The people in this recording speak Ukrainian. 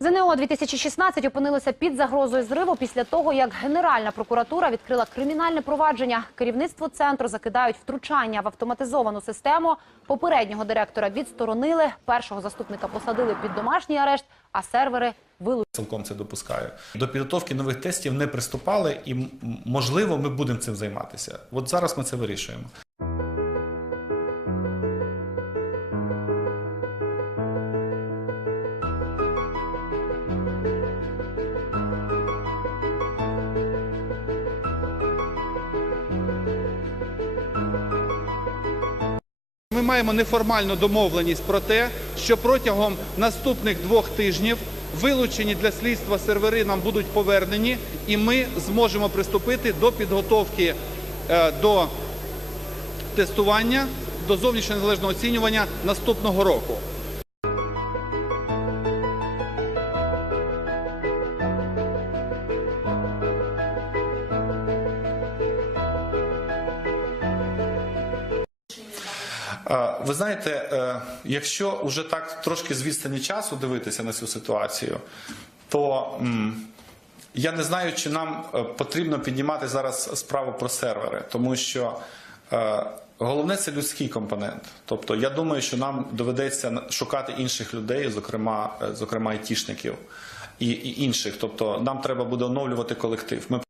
ЗНО 2016 опинилося під загрозою зриву після того, як Генеральна прокуратура відкрила кримінальне провадження. Керівництво центру закидають втручання в автоматизовану систему. Попереднього директора відсторонили, першого заступника посадили під домашній арешт, а сервери вилучили. Цілком це допускаю. До підготовки нових тестів не приступали, і можливо, ми будемо цим займатися. От зараз ми це вирішуємо. Ми маємо неформальну домовленість про те, що протягом наступних двох тижнів вилучені для слідства сервери нам будуть повернені, і ми зможемо приступити до підготовки е, до тестування, до зовнішнього незалежного оцінювання наступного року. Ви знаєте, е, якщо вже так трошки з відстані часу дивитися на цю ситуацію, то я не знаю, чи нам е, потрібно піднімати зараз справу про сервери, тому що е, головне це людський компонент. Тобто, я думаю, що нам доведеться шукати інших людей, зокрема, зокрема айтішників і, і інших. Тобто, нам треба буде оновлювати колектив. Ми